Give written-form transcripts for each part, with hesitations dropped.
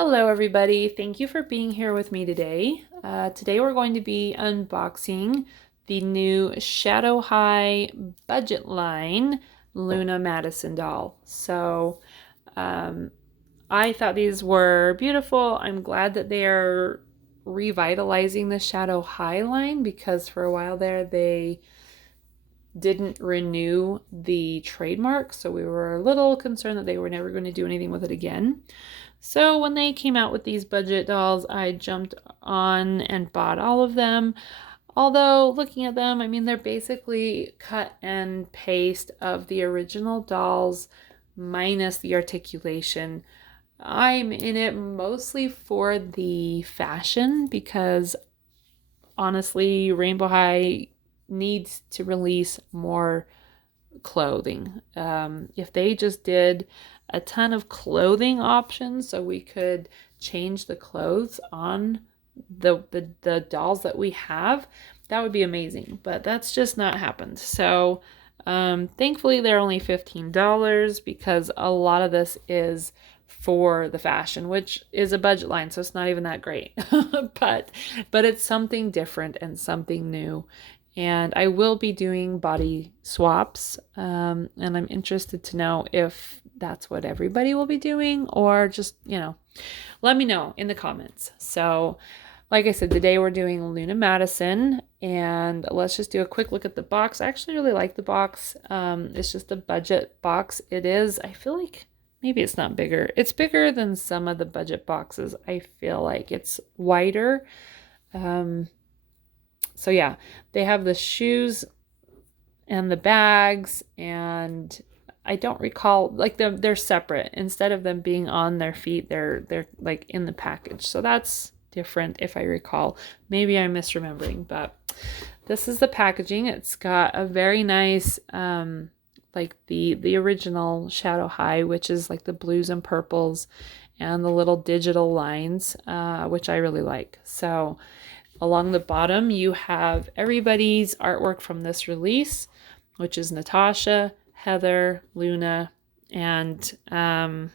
Hello everybody, thank you for being here with me today. Today we're going to be unboxing the new Shadow High budget line Luna Madison doll. I thought these were beautiful. I'm glad that they are revitalizing the Shadow High line because for a while there they didn't renew the trademark, so we were a little concerned that they were never going to do anything with it again. So when they came out with these budget dolls, I jumped on and bought all of them. Although looking at them, I mean, they're basically cut and paste of the original dolls minus the articulation. I'm in it mostly for the fashion because honestly, Rainbow High needs to release more clothing. If they just did a ton of clothing options so we could change the clothes on the dolls that we have, that would be amazing. But that's just not happened. So thankfully they're only $15 because a lot of this is for the fashion, which is a budget line, so it's not even that great. but it's something different and something new. And I will be doing body swaps, and I'm interested to know if that's what everybody will be doing or just, let me know in the comments. So, like I said, today we're doing Luna Madison, and let's just do a quick look at the box. I actually really like the box. It's just a budget box. It is, I feel like maybe it's not bigger. It's bigger than some of the budget boxes. I feel like it's wider. So yeah, they have the shoes and the bags, and I don't recall, like they're separate. Instead of them being on their feet, they're like in the package. So that's different if I recall. Maybe I'm misremembering, but this is the packaging. It's got a very nice like the original Shadow High, which is like the blues and purples and the little digital lines, which I really like. So along the bottom, you have everybody's artwork from this release, which is Natasha, Heather, Luna, and I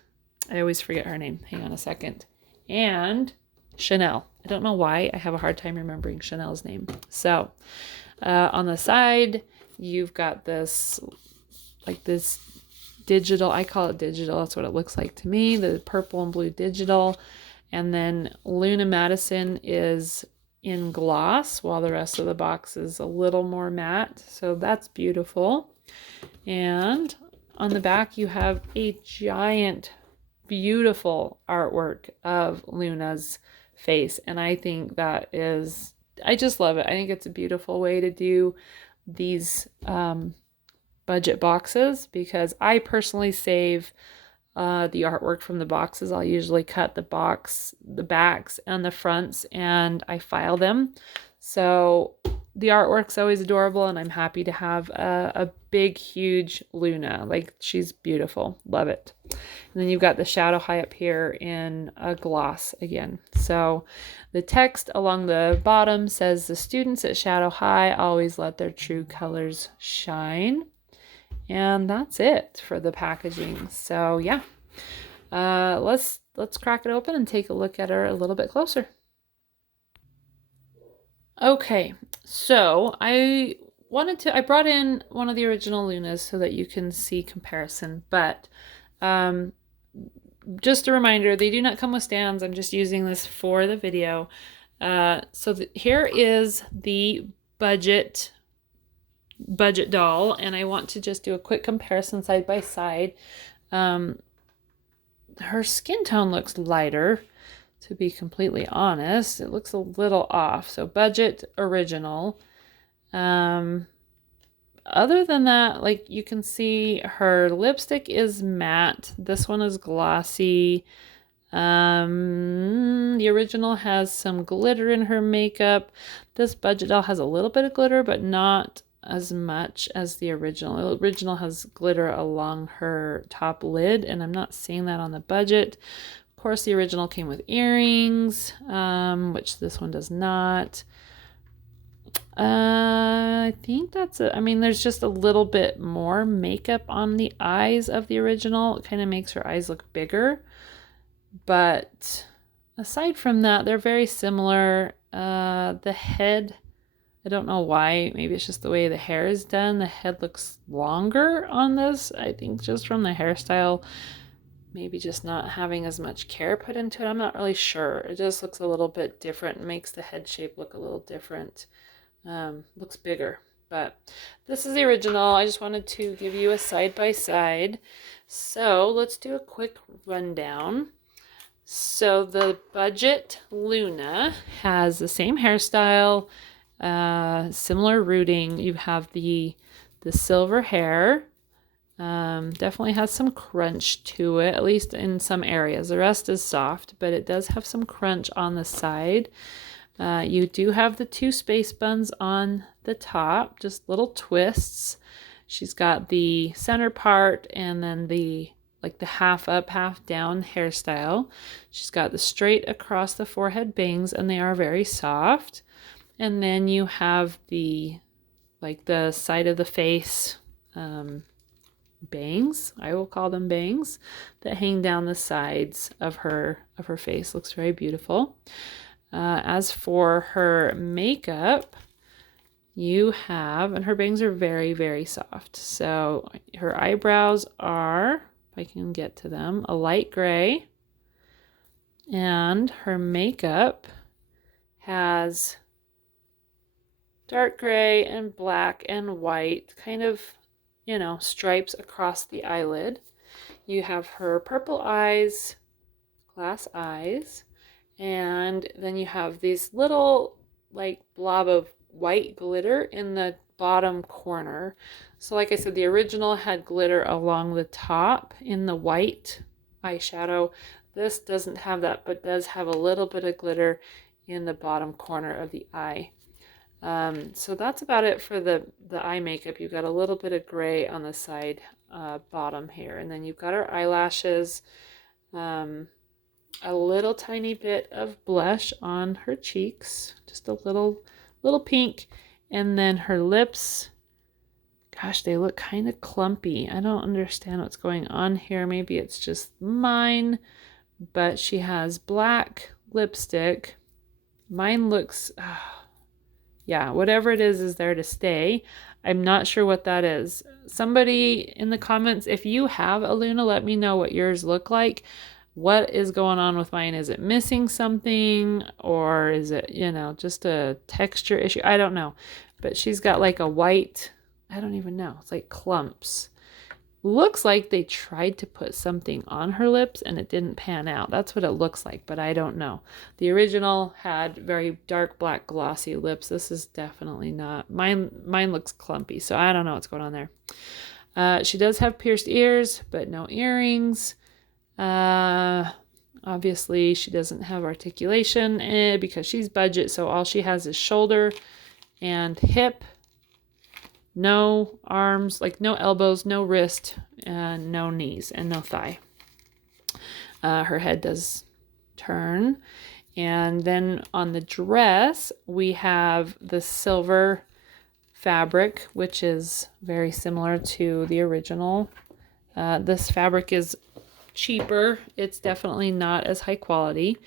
always forget her name. Hang on a second. And Chanel. I don't know why. I have a hard time remembering Chanel's name. So on the side, you've got this, like this digital, I call it digital. That's what it looks like to me. The purple and blue digital. And then Luna Madison is in gloss while the rest of the box is a little more matte, so that's beautiful. And on the back you have a giant beautiful artwork of Luna's face, and I think that is, I just love it. I think it's a beautiful way to do these budget boxes because I personally save the artwork from the boxes. I'll usually cut the backs and the fronts, and I file them. So the artwork's always adorable, and I'm happy to have a big, huge Luna. Like, she's beautiful. Love it. And then you've got the Shadow High up here in a gloss again. So the text along the bottom says, "The students at Shadow High always let their true colors shine." And that's it for the packaging. So yeah, let's crack it open and take a look at her a little bit closer. Okay, so I brought in one of the original Lunas so that you can see comparison, but just a reminder, they do not come with stands. I'm just using this for the video. Here is the budget doll, and I want to just do a quick comparison side by side. Her skin tone looks lighter, to be completely honest. It looks a little off. So budget, original. Other than that, like, you can see her lipstick is matte. This one is glossy. The original has some glitter in her makeup. This budget doll has a little bit of glitter, but not as much as the original. The original has glitter along her top lid, and I'm not seeing that on the budget. Of course, the original came with earrings, which this one does not. I think that's it. I mean, there's just a little bit more makeup on the eyes of the original. It kind of makes her eyes look bigger, but aside from that, they're very similar. The head, I don't know why. Maybe it's just the way the hair is done. The head looks longer on this. I think just from the hairstyle, maybe just not having as much care put into it. I'm not really sure. It just looks a little bit different. It makes the head shape look a little different. Looks bigger. But this is the original. I just wanted to give you a side by side. So let's do a quick rundown. So the budget Luna has the same hairstyle, similar rooting. You have the silver hair. Definitely has some crunch to it, at least in some areas. The rest is soft, but it does have some crunch on the side. You do have the 2 space buns on the top, just little twists. She's got the center part and then the half up, half down hairstyle. She's got the straight across the forehead bangs, and they are very soft. And then you have the side of the face bangs, I will call them bangs, that hang down the sides of her face. Looks very beautiful. As for her makeup, you have, and her bangs are very, very soft. So her eyebrows are, if I can get to them, a light gray. And her makeup has dark gray and black and white, kind of, stripes across the eyelid. You have her purple eyes, glass eyes, and then you have these little blob of white glitter in the bottom corner. So like I said, the original had glitter along the top in the white eyeshadow. This doesn't have that, but does have a little bit of glitter in the bottom corner of the eye. So that's about it for the eye makeup. You've got a little bit of gray on the side bottom here, and then you've got her eyelashes, a little tiny bit of blush on her cheeks, just a little pink, and then her lips, gosh, they look kind of clumpy. I don't understand what's going on here. Maybe it's just mine, but she has black lipstick. Mine looks, yeah, whatever it is there to stay. I'm not sure what that is. Somebody in the comments, if you have a Luna, let me know what yours look like. What is going on with mine? Is it missing something, or is it, just a texture issue? I don't know. But she's got like a white, I don't even know. It's like clumps. Looks like they tried to put something on her lips and it didn't pan out. That's what it looks like, but I don't know. The original had very dark black glossy lips. This is definitely not. Mine looks clumpy, so I don't know what's going on there. She does have pierced ears, but no earrings. Obviously she doesn't have articulation because she's budget, so all she has is shoulder and hip. No arms, no elbows, no wrist, and no knees, and no thigh. Her head does turn. And then on the dress, we have the silver fabric, which is very similar to the original. This fabric is cheaper. It's definitely not as high quality.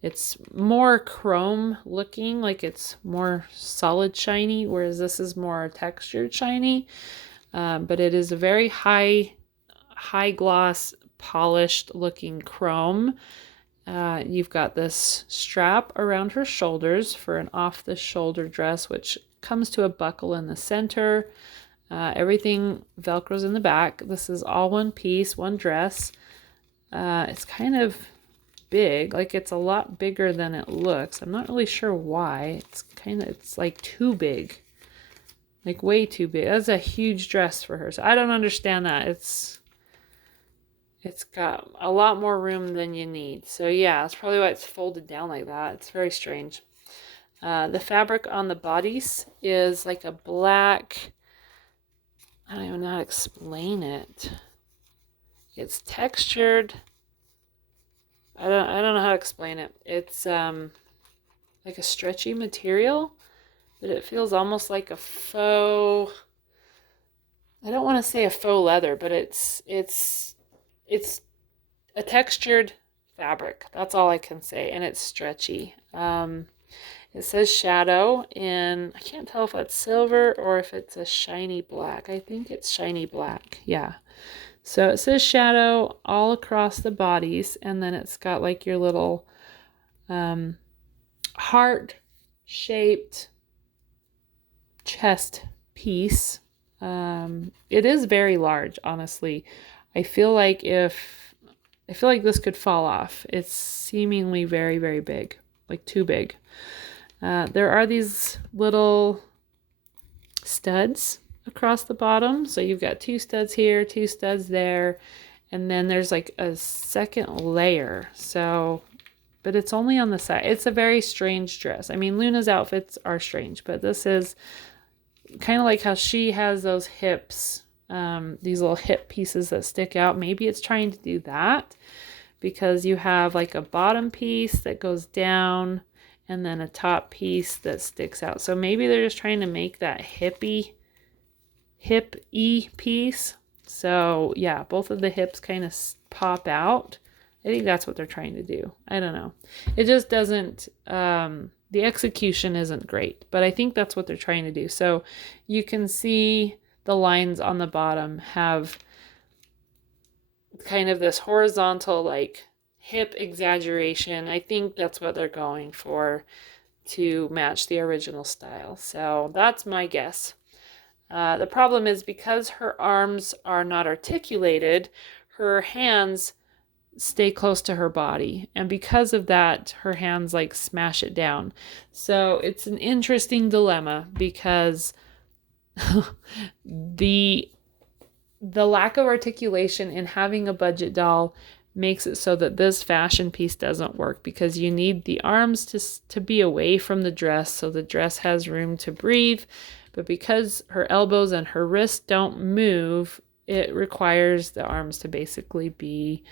It's more chrome looking, like it's more solid shiny, whereas this is more textured shiny. But it is a very high gloss, polished looking chrome. You've got this strap around her shoulders for an off the shoulder dress, which comes to a buckle in the center. Everything velcros in the back. This is all one piece, one dress. It's kind of big, it's a lot bigger than it looks. I'm not really sure why. It's like too big, way too big. That's a huge dress for her, so I don't understand that. It's got a lot more room than you need. So yeah, that's probably why it's folded down like that. It's very strange. The fabric on the bodice is like a black, I don't even know how to explain it. It's textured. I don't know how to explain it. It's like a stretchy material, but it feels almost like a faux, I don't want to say a faux leather, but it's a textured fabric. That's all I can say. And it's stretchy. It says shadow in, I can't tell if it's silver or if it's a shiny black. I think it's shiny black. Yeah. So it says shadow all across the bodies, and then it's got like your little heart-shaped chest piece. It is very large, honestly. I feel like this could fall off. It's seemingly very, very big, like too big. There are these little studs across the bottom. So you've got 2 studs here, 2 studs there, and then there's like a second layer. So, but it's only on the side. It's a very strange dress. I mean, Luna's outfits are strange, but this is kind of like how she has those hips, these little hip pieces that stick out. Maybe it's trying to do that because you have like a bottom piece that goes down and then a top piece that sticks out. So maybe they're just trying to make that hip-y piece. So yeah, both of the hips kind of pop out. I think that's what they're trying to do. I don't know. It just doesn't, the execution isn't great, but I think that's what they're trying to do. So you can see the lines on the bottom have kind of this horizontal, like, hip exaggeration. I think that's what they're going for to match the original style. So that's my guess. The problem is because her arms are not articulated, her hands stay close to her body. And because of that, her hands like smash it down. So it's an interesting dilemma because the lack of articulation in having a budget doll makes it so that this fashion piece doesn't work because you need the arms to be away from the dress so the dress has room to breathe. But because her elbows and her wrists don't move, it requires the arms to basically be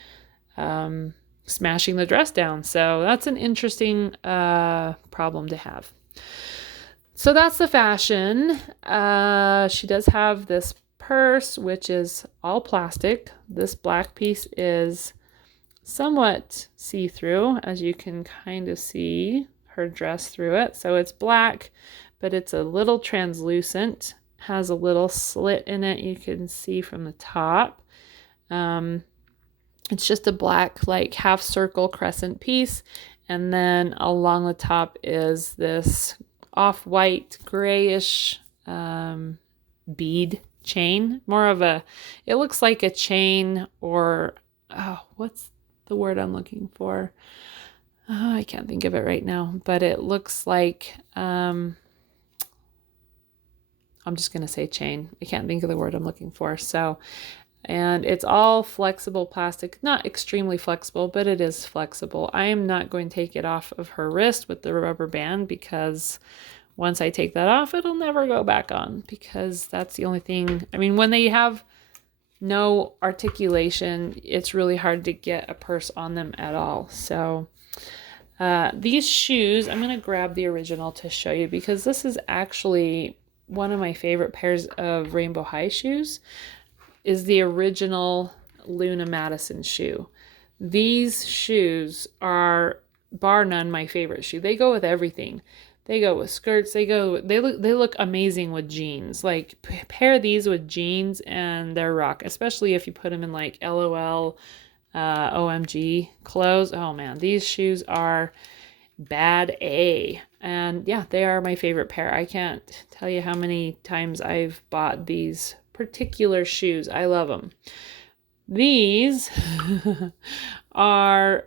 smashing the dress down. So that's an interesting problem to have. So that's the fashion. She does have this purse, which is all plastic. This black piece is somewhat see-through, as you can kind of see her dress through it. So it's black, but it's a little translucent, has a little slit in it you can see from the top. It's just a black, like, half circle crescent piece, and then along the top is this off-white grayish bead chain. It looks like a chain, or what's the word I'm looking for? I can't think of it right now, but it looks like I'm just gonna say chain. I can't think of the word I'm looking for. So, and it's all flexible plastic, not extremely flexible, but it is flexible. I am not going to take it off of her wrist with the rubber band because once I take that off, it'll never go back on, because that's the only thing. I mean, when they have no articulation, it's really hard to get a purse on them at all. So these shoes, I'm going to grab the original to show you because this is actually one of my favorite pairs of Rainbow High shoes, is the original Luna Madison shoe. These shoes are bar none my favorite shoe. They go with everything. They go with skirts. They look amazing with jeans. Like, pair these with jeans and they're rock, especially if you put them in like LOL, OMG clothes. Oh man, these shoes are bad A. And yeah, they are my favorite pair. I can't tell you how many times I've bought these particular shoes. I love them. These are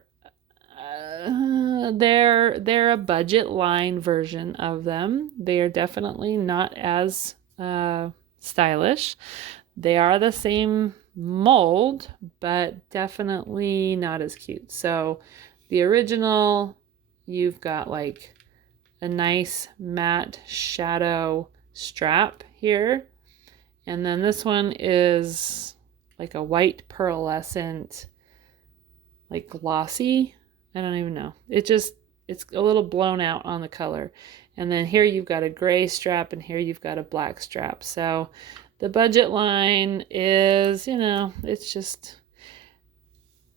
they're a budget line version of them. They are definitely not as stylish. They are the same mold, but definitely not as cute. So the original, you've got like a nice matte shadow strap here. And then this one is like a white pearlescent, like glossy. I don't even know. It's a little blown out on the color. And then here you've got a gray strap and here you've got a black strap. So the budget line is, it's just,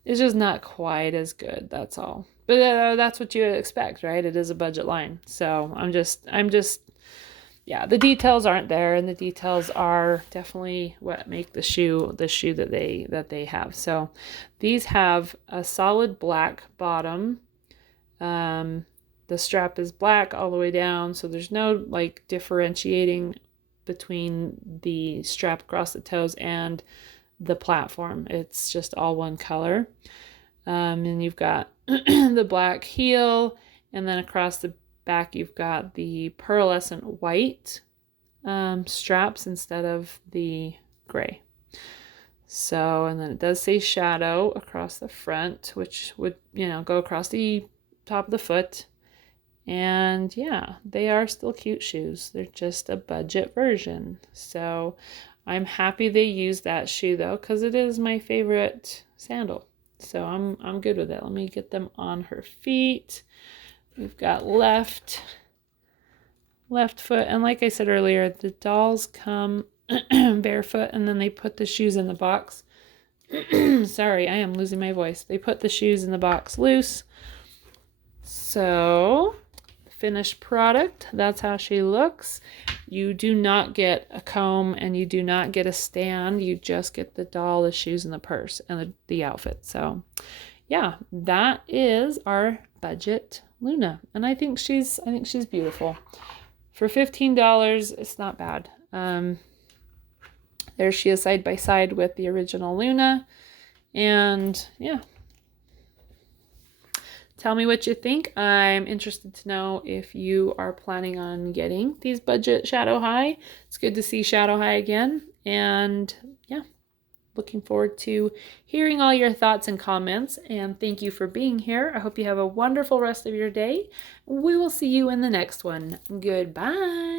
It's just not quite as good. That's all. But that's what you expect, right? It is a budget line. So I'm just, yeah, the details aren't there, and the details are definitely what make the shoe that they have. So these have a solid black bottom. The strap is black all the way down, so there's no like differentiating between the strap across the toes and the platform. It's just all one color. And you've got the black heel, and then across the back you've got the pearlescent white straps instead of the gray. So, and then it does say shadow across the front, which would, go across the top of the foot. And yeah, they are still cute shoes. They're just a budget version. So I'm happy they used that shoe though, because it is my favorite sandal. So I'm good with it. Let me get them on her feet. We've got left foot, and like I said earlier, the dolls come barefoot, and then they put the shoes in the box. Sorry, I am losing my voice. They put the shoes in the box loose. So finished product, that's how she looks. You do not get a comb, and you do not get a stand. You just get the doll, the shoes, and the purse, and the outfit. So yeah, that is our budget Luna, and I think she's beautiful. For $15, it's not bad. There she is side by side with the original Luna, and yeah. Tell me what you think. I'm interested to know if you are planning on getting these budget Shadow High. It's good to see Shadow High again. And yeah, looking forward to hearing all your thoughts and comments. And thank you for being here. I hope you have a wonderful rest of your day. We will see you in the next one. Goodbye.